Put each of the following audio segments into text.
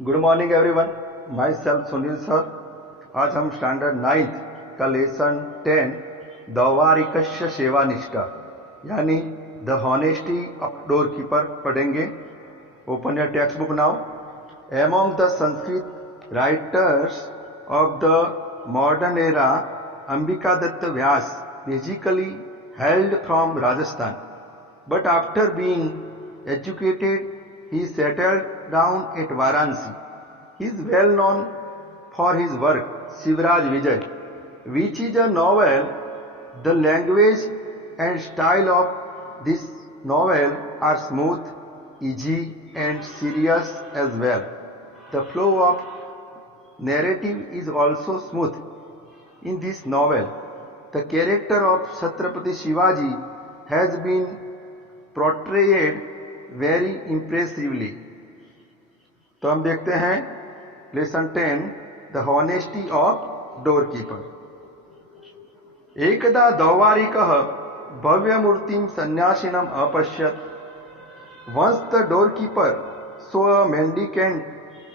Good morning everyone. My self Sunil sir. आज हम standard 9th का लेसन 10 दौवारिकस्य सेवा निष्ठा यानी the honesty of door keeper पढ़ेंगे। Open your text book now. Among the Sanskrit writers of the modern era, Ambika Datt Vyas basically hailed from Rajasthan, but after being educated he settled down at Varanasi. He is well known for his work Shivraj Vijay, which is a novel. The language and style of this novel are smooth, easy and serious as well. The flow of narrative is also smooth in this novel. The character of Chhatrapati Shivaji has been portrayed very impressively. तो हम देखते हैं lesson 10 the honesty of डोरकीपर। एकदा दौवारिकः भव्यमूर्तिं सन्यासिनम् अपश्यत्। Once the doorkeeper saw a mendicant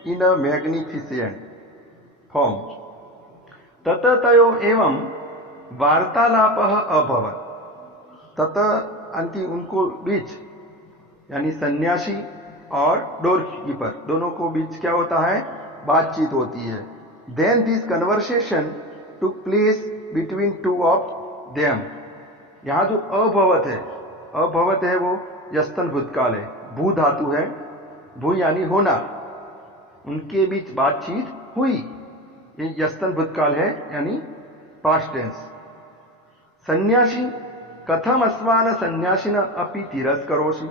in a magnificent form. ततः तयोः एवं वार्तालापः अभवत्। ततः अंति उनको बीच यानी सन्यासी और डोरकीपर दोनों को बीच क्या होता है, बातचीत होती है। Then this conversation took place between two of them. यहाँ जो अभवत है वो यस्तन भूतकाल है, भू धातु है, भू यानी होना, उनके बीच बातचीत हुई, ये यस्तन भूतकाल है यानी पास्ट टेंस। सन्यासी कथम अस्मान सन्यासिन अपि तिरस्करोषि।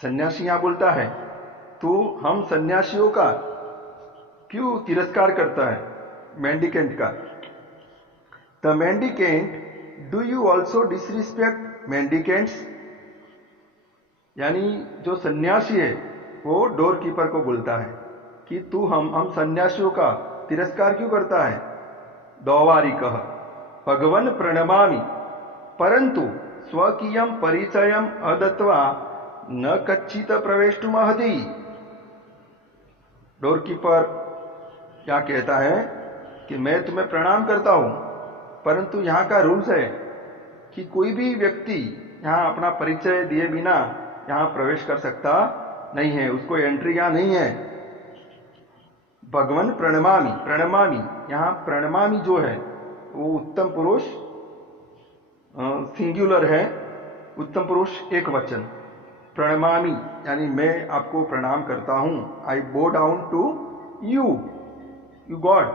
सन्यासी यहां बोलता है तो हम सन्यासियों का क्यों तिरस्कार करता है, मेंडिकेंट का। The mendicant do you also disrespect mendicants. यानी जो सन्यासी है वो डोर कीपर को बोलता है कि तू हम सन्यासियों का तिरस्कार क्यों करता है। दौवारिकः भगवन् प्रणमामि परंतु स्वकीयं परिचयम् अदत्वा न कच्चित प्रवेष्टुमर्हति। डोरकीपर क्या कहता है कि मैं तुम्हें प्रणाम करता हूं, परंतु यहां का रूल्स है कि कोई भी व्यक्ति यहां अपना परिचय दिए बिना यहां प्रवेश कर सकता नहीं है, उसको एंट्री यहां नहीं है। भगवन् प्रणमामि, प्रणमामि यहां प्रणमामि जो है वो उत्तम पुरुष सिंगुलर है, उत्तम पुरुष एक वचन। प्रणमामि यानी मैं आपको प्रणाम करता हूं। I bow down to you, you god.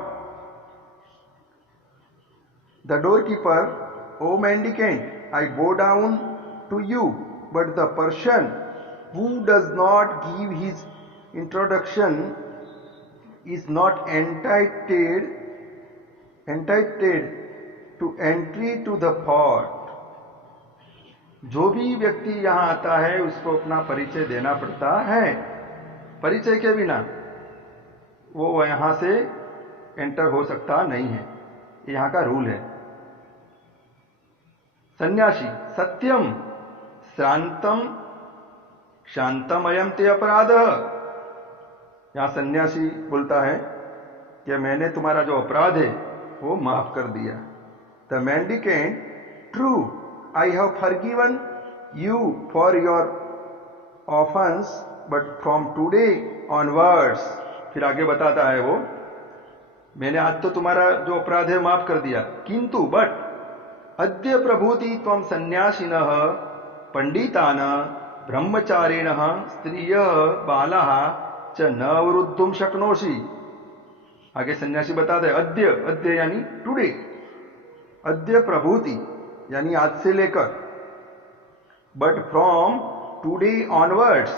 The door keeper, O mendicant I bow down to you, but the person who does not give his introduction is not entitled to entry to the fort. जो भी व्यक्ति यहां आता है उसको अपना परिचय देना पड़ता है, परिचय के बिना वो यहां से एंटर हो सकता नहीं है, यहां का रूल है। सन्यासी सत्यम शांतम शांतमयम ते अपराधः। यहां सन्यासी बोलता है कि मैंने तुम्हारा जो अपराध है वो माफ कर दिया। The mendicant true I have forgiven you for your offence but from today onwards. फिर आगे बताता है वो, मैंने आज तो तुम्हारा जो अपराध है माफ कर दिया, किंतु बट अद्य प्रभूति त्वं सन्यासिनः पंडितान् ब्रह्मचारिणः स्त्रियः बालाः च न वृद्धुम शक्नोषि। आगे सन्यासी बताते हैं अद्य, अद्य यानी टुडे, अद्य प्रभूति यानी आज से लेकर, but from today onwards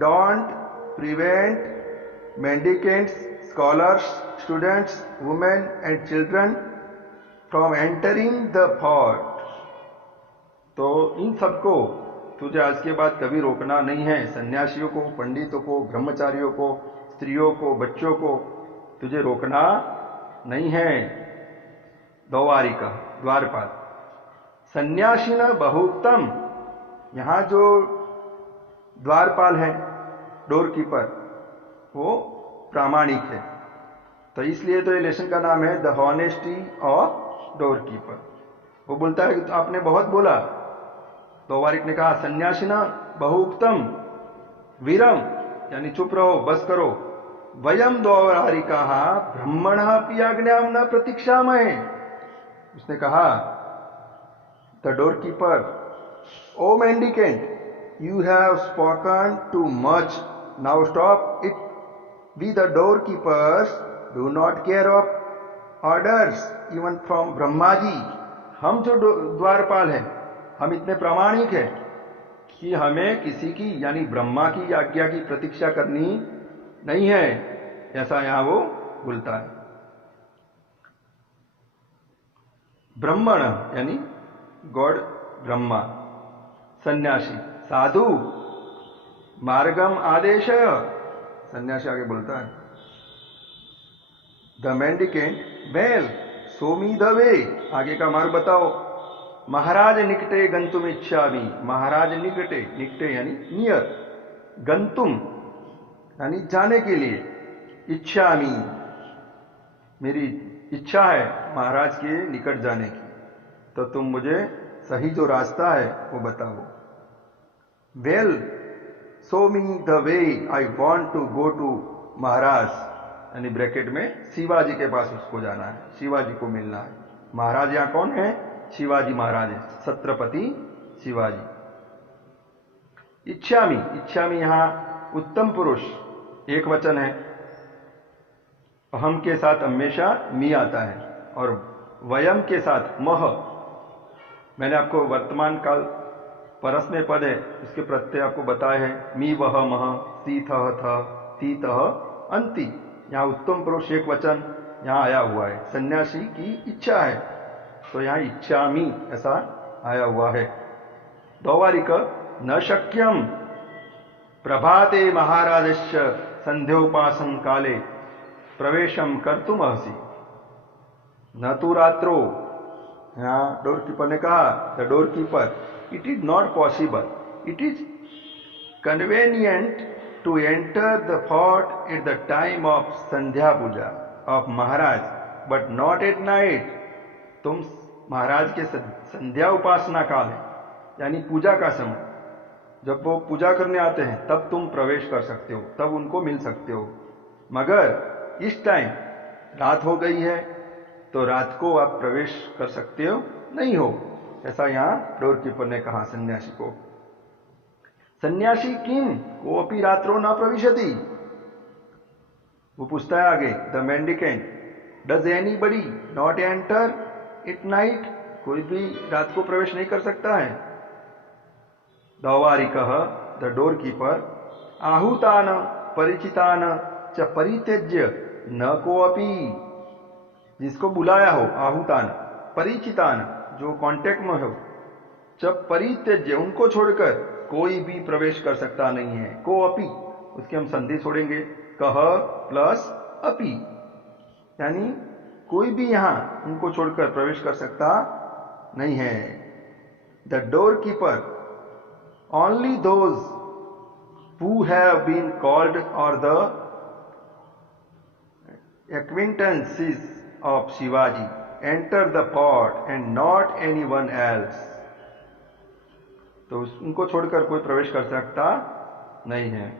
don't prevent mendicants, scholars, students, women and children from entering the fort. तो इन सबको तुझे आज के बाद कभी रोकना नहीं है, सन्यासियों को, पंडितों को, ब्रह्मचारियों को, स्त्रियों को, बच्चों को तुझे रोकना नहीं है। दौवारिका द्वारपाल। सन्यासिन बहुक्तम, यहां जो द्वारपाल है, डोर कीपर, वो प्रामाणिक है। तो इसलिए तो ये लेसन का नाम है the honesty of door keeper. वो बोलता है कि तो आपने बहुत बोला। दौवारिक ने कहा सन्यासिना बहुक्तम वीरम, यानी चुप रहो, बस करो। वयम दौवारिका ब्रह्मण अपि आज्ञाम न प्रतीक्षामहे। उसने कहा the door keeper, O mendicant, you have spoken too much. Now stop it. We the doorkeepers do not care of orders even from Brahma ji. हम जो द्वारपाल हैं, हम इतने प्रामाणिक हैं कि हमें किसी की यानी ब्रह्मा की आज्ञा की प्रतीक्षा करनी नहीं है, ऐसा यहां वो बोलता है। ब्रह्मण यानी गॉड ब्रह्मा, सन्यासी साधु, मार्गम आदेश, सन्यासी आगे बोलता है। The mendicant well show me the वे, आगे का मार्ग बताओ। महाराज निकटे गंतुम इच्छामि, महाराज निकटे, निकटे यानी नियर, गंतुम यानी जाने के लिए, इच्छामि मेरी इच्छा है महाराज के निकट जाने की, तो तुम मुझे सही जो रास्ता है वो बताओ। Well show me the way I want to go to Maharaj, यानी ब्रैकेट में शिवाजी के पास उसको जाना है, शिवाजी को मिलना है। महाराज यहां कौन है? शिवाजी महाराज है, छत्रपति शिवाजी। इच्छामि, इच्छामि यहां उत्तम पुरुष एक वचन है, अहम के साथ हमेशा मी आता है, और वयम के साथ मह। मैंने आपको वर्तमान काल परस्मय पद है उसके प्रत्यय आपको बताए हैं, मी वह मह, सी थ थ ती तह अंति। यहां उत्तम पुरुष एक वचन यहां आया हुआ है, सन्यासी की इच्छा है, तो यहां इच्छामि ऐसा आया हुआ है। दौवारिक न शक्यम प्रभाते महाराजस्य संध्योपासन काले प्रवेशम कर्तुम अर्हसि न तू रात्रो। यहां डोर कीपर ने कहा, the door keeper, it is not possible, it is convenient to enter the fort at the time of sandhya puja of Maharaj but not at night. तुम महाराज के संध्या उपासना काल है, यानी पूजा का समय, जब वो पूजा करने आते हैं तब तुम प्रवेश कर सकते हो, तब उनको मिल सकते हो। मगर इस टाइम रात हो गई है तो रात को आप प्रवेश कर सकते हो नहीं हो, ऐसा यहां डोर कीपर ने कहा सन्यासी को। सन्यासी किम कोपी रात्रो न प्रविशति। वो पूछता है आगे, the mendicant, does anybody not enter it night. कोई भी रात को प्रवेश नहीं कर सकता है। दौवारिकः, द डोर कीपर, आहूतान परिचितान च परित्यज्य न कोपी। जिसको बुलाया हो, आहूतान, परिचितान जो कांटेक्ट में हो, च परित्यज्य उनको छोड़कर कोई भी प्रवेश कर सकता नहीं है। को अपी, उसके हम संधि छोड़ेंगे, कह प्लस अपी, यानी कोई भी यहां उनको छोड़कर प्रवेश कर सकता नहीं है। The door keeper, only those who have been called और the acquaintances of Shivaji enter the fort and not anyone else। तो उनको छोड़कर कोई प्रवेश कर सकता नहीं है।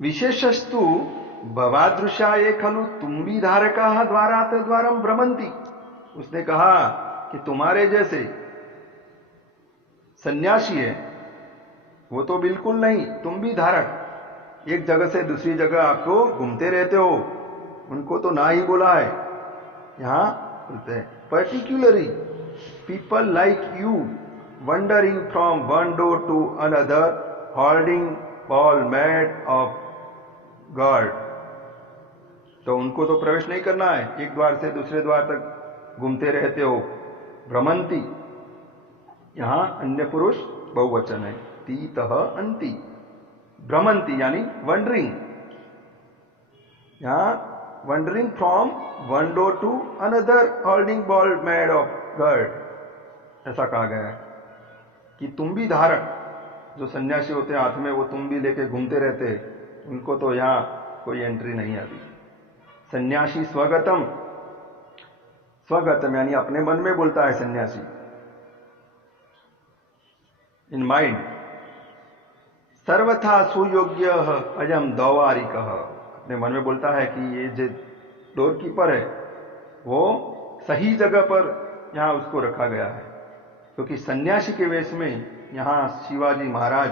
विशेषस्तु भवादृशा ये खलु तुम्बी धारका द्वारात द्वारम भ्रमंती। उसने कहा कि तुम्हारे जैसे सन्यासी है वो तो बिल्कुल नहीं, तुम भी धारक, एक जगह से दूसरी जगह आपको घूमते रहते हो, उनको तो ना ही बोला है। यहां बोलते हैं particularly people like you wandering from one door to another holding bowl made of gourd. तो उनको तो प्रवेश नहीं करना है, एक द्वार से दूसरे द्वार तक घूमते रहते हो। भ्रमंती, यहां अन्य पुरुष बहुवचन है, तीतः अंति। भ्रमंती यानी वंडरिंग, यहां wandering from one door to another holding bowl made of gourd, ऐसा कहा गया है कि तुम भी धारक, जो सन्यासी होते हैं हाथ में वो तुम भी लेके घूमते रहते, उनको तो यहाँ कोई एंट्री नहीं आती। सन्यासी स्वगतम, स्वगतम यानी अपने मन में बोलता है सन्यासी, इन माइंड। सर्वथा सुयोग्य अयम दौवारिक, अपने मन में बोलता है कि ये जो डोर कीपर है वो सही जगह पर यहां उसको रखा गया है, क्योंकि सन्यासी के वेश में यहां शिवाजी महाराज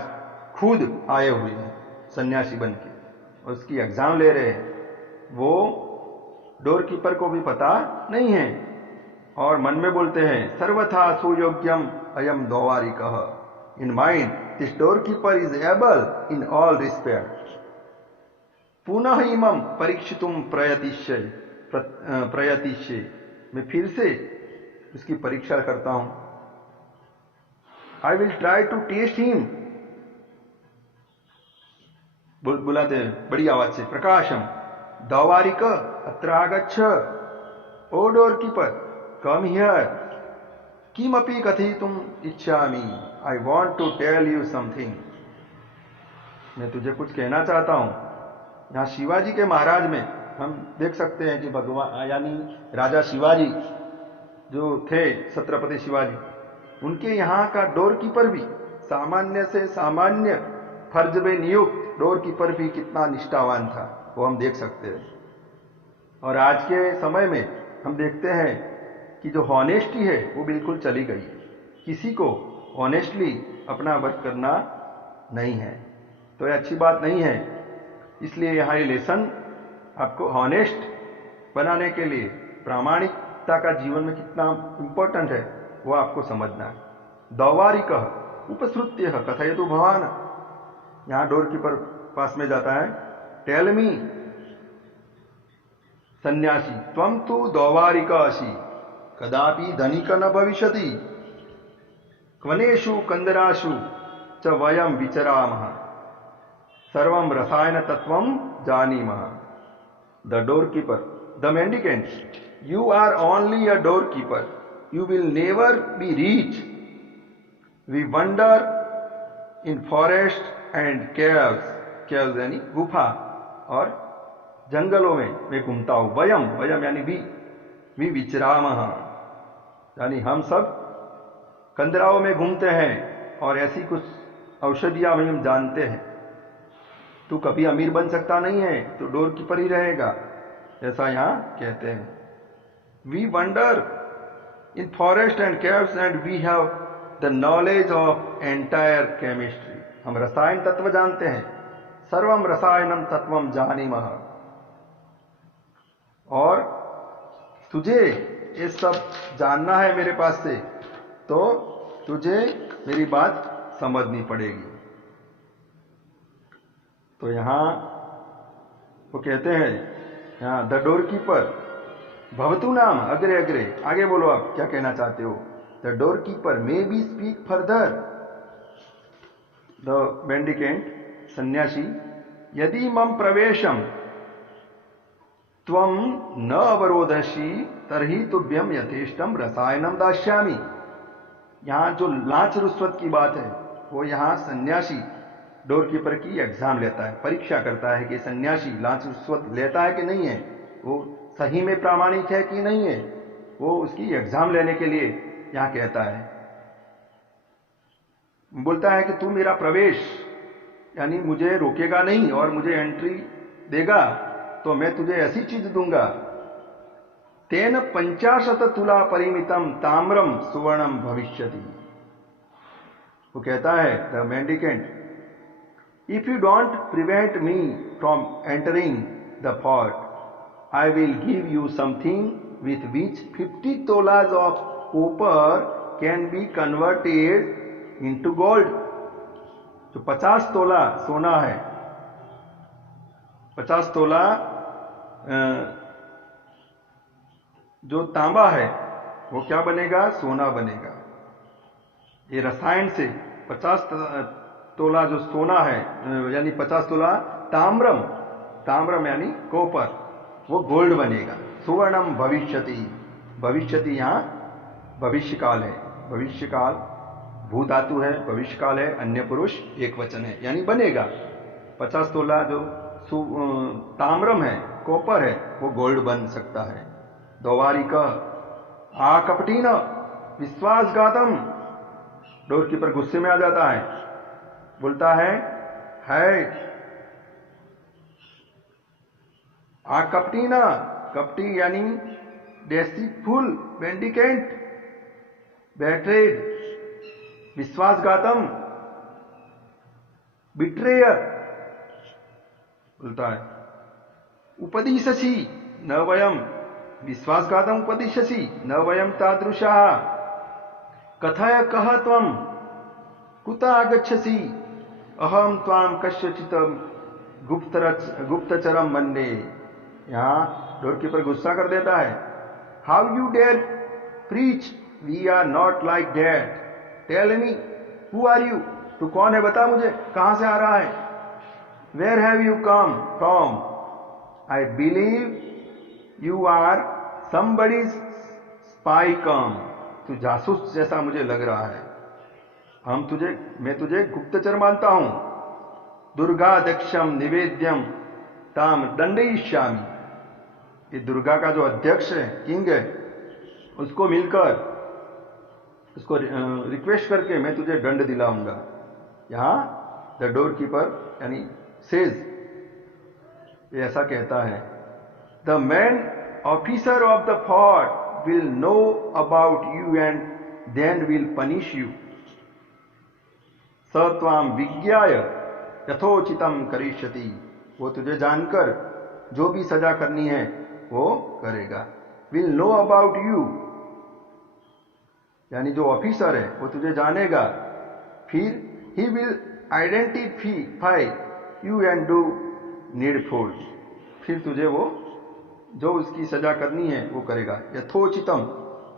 खुद आए हुए हैं सन्यासी बन के, और उसकी एग्जाम ले रहे हैं। वो डोर कीपर को भी पता नहीं है और मन में बोलते हैं सर्वथा सुयोग्यम अयम दौवारिकः, in mind this door keeper is able in all respect. पुनः इमं परीक्षितुम प्रयतिष्ये, मैं फिर से उसकी परीक्षा करता हूं। I will try to test him, बुलाते हैं बड़ी आवाज से, प्रकाशम दौवारिक अत्र आगच्छ, O door keeper come here, किमपि कथितुम इच्छामि, I want to tell you something, मैं तुझे कुछ कहना चाहता हूं। यहां शिवाजी के महाराज में हम देख सकते हैं कि भगवान यानी राजा शिवाजी जो थे, छत्रपति शिवाजी, उनके यहां का डोर कीपर भी सामान्य से सामान्य फर्ज में नियुक्त डोर कीपर भी कितना निष्ठावान था, वो हम देख सकते हैं। और आज के समय में हम देखते हैं कि जो हॉनेस्टी है वो बिल्कुल चली गई, किसी को ऑनेस्टली अपना वर्क करना नहीं है, तो ये अच्छी बात नहीं है। इसलिए यहाँ ये लेसन आपको हॉनेस्ट बनाने के लिए, प्रामाणिकता का जीवन में कितना इंपॉर्टेंट है वो आपको समझना है। दौवारिकः उपसृत्य कथयतु भवान, यहां डोर कीपर पास में जाता है, टेल मी सन्यासी त्वं तु दौवारिक असि, कदापि धनिक न भविष्यति, क्वनेषु कंदराशु च वयम विचरामः, सर्वं रसायन तत्वं जानीमः। The door keeper, the mendicant, you are only a door keeper, you will never be rich. We wander in forest and caves, caves यानी गुफा और जंगलों में मैं घूमता हूं। वयम, वयम यानी भी विचरामः, यानी हम सब कंदराओं में घूमते हैं और ऐसी कुछ औषधियां हम जानते हैं। तू कभी अमीर बन सकता नहीं है, तो डोर कीपर ही रहेगा, ऐसा यहां कहते हैं। We wander in forest and caves and we have the knowledge of entire chemistry, हम रसायन तत्व जानते हैं। सर्वम रसायनम तत्वम जानीमः, और तुझे ये सब जानना है मेरे पास से, तो तुझे मेरी बात समझनी पड़ेगी। तो यहां वो कहते हैं, यहां द डोर कीपर भवतु नाम अग्रे अग्रे, आगे बोलो आप क्या कहना चाहते हो। The door keeper may be speak further, the mendicant सन्यासी, यदि मम प्रवेशम त्वं न अवरोधसि तर्हि तुभ्यम यथेष्टम रसायनम दास्यामि। यहां जो लांच रुश्वत की बात है वो यहां सन्यासी डोर कीपर की एग्जाम लेता है, परीक्षा करता है कि सन्यासी लांच रुश्वत लेता है कि नहीं है, वो सही में प्रामाणिक है कि नहीं है, वो उसकी एग्जाम लेने के लिए यहां कहता है। बोलता है कि तू मेरा प्रवेश यानी मुझे रोकेगा नहीं और मुझे एंट्री देगा तो मैं तुझे ऐसी चीज दूंगा। तेन 50 तुला परिमितम ताम्रम सुवर्णम भविष्यति, वो कहता है the mendicant, if you don't prevent me from entering the fort, I will give you something with which 50 tolas of copper can be converted into gold. जो 50 तोला सोना है, 50 तोला जो तांबा है वो क्या बनेगा, सोना बनेगा। ये रसायन से 50 तोला जो सोना है यानी 50 तोला ताम्रम, ताम्रम यानी कॉपर, वो गोल्ड बनेगा। सुवर्णम भविष्यति, भविष्यति यहां भविष्य काल है, भविष्य काल भू धातु है, भविष्य काल है, अन्य पुरुष एक वचन है, यानी बनेगा। 50 तोला जो ताम्रम है, कॉपर है, वो गोल्ड बन सकता है। द्वारिक आकपटीन विश्वासघातम, डोरकीपर गुस्से में आ जाता है, बोलता है आकपटीना, कपटी यानी डेसिफुल, वेंडिकेंट, बेट्रेड, विश्वासघातम, बिट्रेयर बोलता है। उपदिशसि न वयम, विश्वासघातम उपदिशसि न वयम तादृशः, कथय कह त्वं कुत आगच्छसि, अहम त्वाम कस्यचित् गुप्तचरम मन्ये। यहां डोरकीपर गुस्सा कर देता है, how you dare preach, we are not like that, tell me who are you, तू कौन है, बता मुझे, कहां से आ रहा है, where have you come from, I believe you are somebody's spy come, तू जासूस जैसा मुझे लग रहा है, मैं तुझे गुप्तचर मानता हूं। दुर्गा दक्षम निवेद्यम ताम दंडयिष्यामि, ये दुर्गा का जो अध्यक्ष है, किंग है, उसको मिलकर, उसको रिक्वेस्ट करके मैं तुझे दंड दिलाऊंगा। यहां द डोरकीपर यानी सेज, ये ऐसा कहता है, the man officer of the fort will know about you and then will punish you, स त्वाम विज्ञाय यथोचितम करिष्यति, वो तुझे जानकर जो भी सजा करनी है वो करेगा। विल नो अबाउट यू यानी जो ऑफिसर है वो तुझे जानेगा, फिर he will identify you and do needful, फिर तुझे वो जो उसकी सजा करनी है वो करेगा। यथोचितम,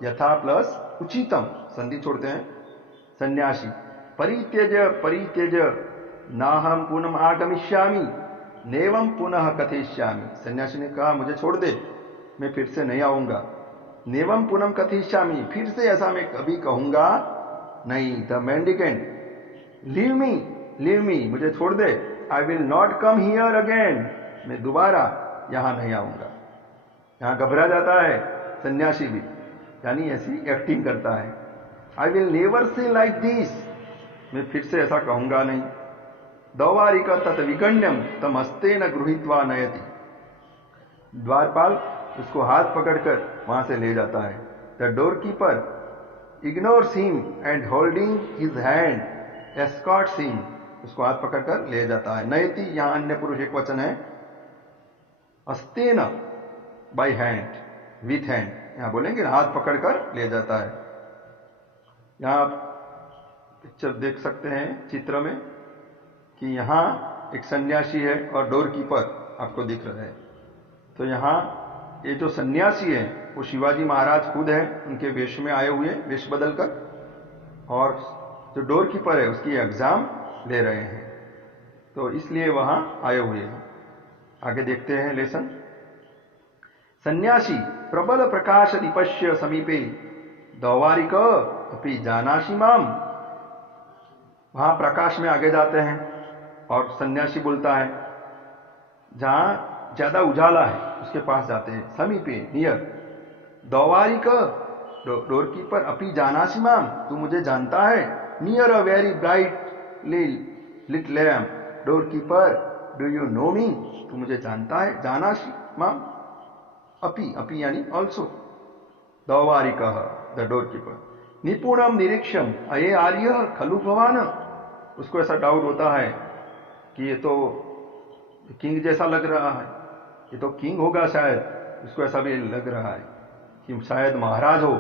यथा प्लस उचितम, संधि छोड़ते हैं। सन्यासी परित्यज परित्यज नाहम पुनः आगमिष्यामि नेवम पुनः कथयिष्यामि, सन्यासी ने कहा मुझे छोड़ दे, मैं फिर से नहीं आऊंगा। नेवम पुनः कथयिष्यामि, फिर से ऐसा मैं कभी कहूंगा नहीं। द मेंडिकेंट लीव मी, मुझे छोड़ दे। I will not come here again, मैं दोबारा यहां नहीं आऊंगा। यहां घबरा जाता है सन्यासी भी, यानी ऐसी एक्टिंग करता है। I will never say like this, मैं फिर से ऐसा कहूंगा नहीं। द्वारिक तत् विगण्यम तम हस्तेन गृहीत्वा नयति, द्वारपाल उसको हाथ पकड़कर वहां से ले जाता है। The डोरकीपर ignores him and holding his hand Escorts him, उसको हाथ पकड़कर ले जाता है। नयति यहां अन्य पुरुष एक वचन है। हस्तेन बाय हैंड, विथ हैंड, यहां बोलेंगे हाथ पकड़कर ले जाता है। यहां आप पिक्चर देख सकते हैं चित्र में कि यहां एक सन्यासी है और डोरकीपर आपको दिख रहा है। तो यहां ये जो सन्यासी है वो शिवाजी महाराज खुद है, उनके वेश में आए हुए, वेश बदलकर, और जो डोरकीपर है उसकी एग्जाम ले रहे हैं, तो इसलिए वहां आए हुए हैं। आगे देखते हैं लेसन। सन्यासी प्रबल प्रकाश दीपस्य समीपे द्वारिक अपि जानासि माम, वहां प्रकाश में आगे जाते हैं और सन्यासी बोलता है जहां ज्यादा उजाला है उसके पास जाते हैं। समीपे नियर, द्वारिक डोरकीपर अपि जानासि माम, तू मुझे जानता है। Near a very bright lit lamp, doorkeeper do you know me, तू मुझे जानता है। जानासि माम अपि यानी ऑल्सो। द्वारिक द डोरकीपर निपुणम निरीक्षम अये आर्य खलु भवान, उसको ऐसा डाउट होता है कि ये तो किंग जैसा लग रहा है, ये तो किंग होगा शायद, उसको ऐसा भी लग रहा है कि शायद महाराज हो।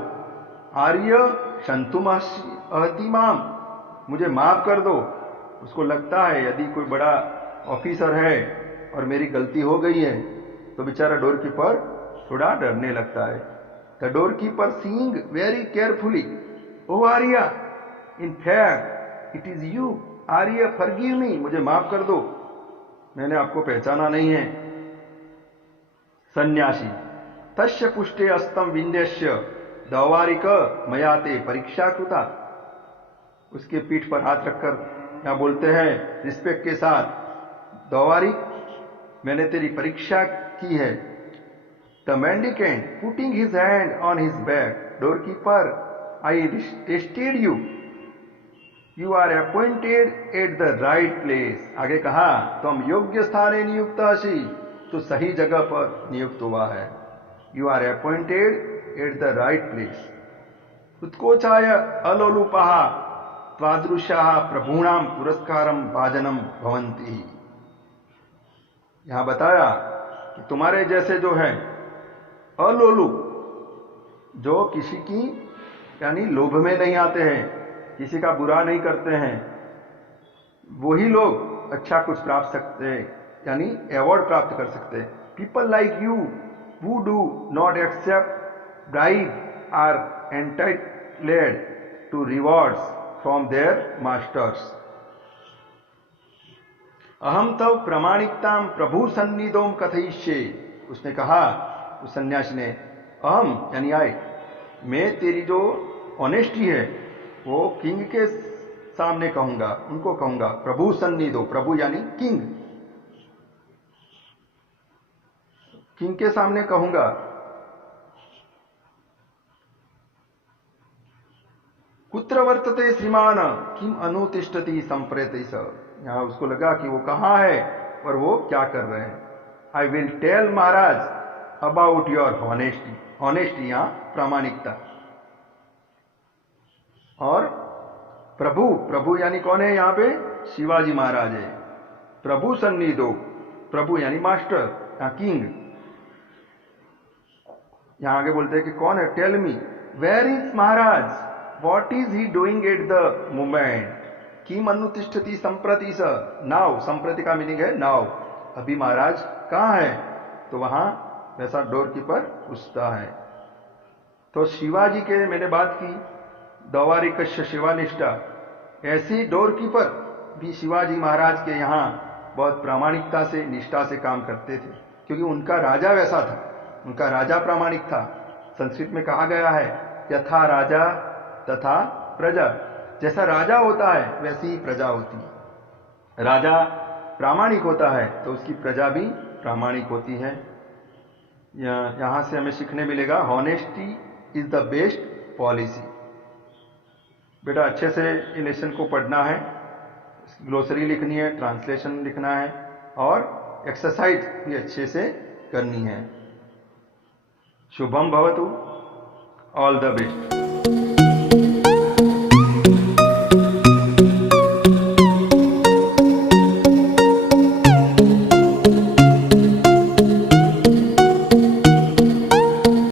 आर्य शंतुम अहतिमाम, मुझे माफ कर दो। उसको लगता है यदि कोई बड़ा ऑफिसर है और मेरी गलती हो गई है तो बेचारा डोरकीपर थोड़ा डरने लगता है। The doorkeeper seeing very carefully, O Arya in fact it is you, Arya forgive me, मुझे माफ कर दो, मैंने आपको पहचाना नहीं है। सन्यासी तस्य पुष्टे अस्तम विन्यस्य द्वारिक मयाते परीक्षा कृता, उसके पीठ पर हाथ रखकर यहाँ बोलते हैं रिस्पेक्ट के साथ, दौवारिक मैंने तेरी परीक्षा की है। The mendicant putting his hand on his back, doorkeeper I tested you, you are appointed at the right place. आगे कहा तुम योग्य स्थाने नियुक्त असी, तो सही जगह पर नियुक्त हुआ है। You are appointed at the right place. उत्कोचाय अलोलुपः त्वादृशाः प्रभूणाम पुरस्कारम भाजनम भवन्ति। यहां बताया कि तुम्हारे जैसे जो है अलोलुप, जो किसी की यानी लोभ में नहीं आते हैं, किसी का बुरा नहीं करते हैं, वही लोग अच्छा कुछ प्राप्त सकते हैं, यानी अवार्ड प्राप्त कर सकते हैं। People like you who do not accept bribe are entitled to rewards from their masters. अहम तव प्रामाणिकताम प्रभु सन्निधोम कथयिष्ये। उसने कहा, उस सन्यासी ने, अहम यानी आई, मैं तेरी जो ऑनेस्टी है वो किंग के सामने कहूंगा, उनको कहूंगा। प्रभु सन्निधो, प्रभु यानी किंग, किंग के सामने कहूंगा। कुत्र वर्तते श्रीमान किम अनुतिष्ठति संप्रेतिस। यहां उसको लगा कि वो कहां है और वो क्या कर रहे हैं। I will tell Maharaj about your honesty. Honesty यहां प्रामाणिकता। और प्रभु, प्रभु यानी कौन है यहां पे? शिवाजी महाराज है। प्रभु सन्निधो, प्रभु यानी मास्टर, यहां किंग। यहां आगे बोलते हैं कि कौन है? Tell me where is Maharaj, what is he doing at the moment, किम अनुतिष्ठति संप्रति स। नाउ, संप्रति का मीनिंग है नाउ, अभी महाराज कहां है? तो वहां वैसा डोरकीपर पूछता है। तो शिवाजी के मैंने बात की, दौवारिक शिवानिष्ठा, ऐसी डोरकीपर भी शिवाजी महाराज के यहां बहुत प्रामाणिकता से, निष्ठा से काम करते थे, क्योंकि उनका राजा वैसा था, उनका राजा प्रामाणिक था। संस्कृत में कहा गया है यथा राजा तथा प्रजा, जैसा राजा होता है वैसी ही प्रजा होती है। राजा प्रामाणिक होता है तो उसकी प्रजा भी प्रामाणिक होती है। यहां से हमें सीखने मिलेगा honesty is the best policy. बेटा अच्छे से इन लेसन को पढ़ना है, ग्लोसरी लिखनी है, ट्रांसलेशन लिखना है और एक्सरसाइज भी अच्छे से करनी है। शुभम भवतु, ऑल द बेस्ट।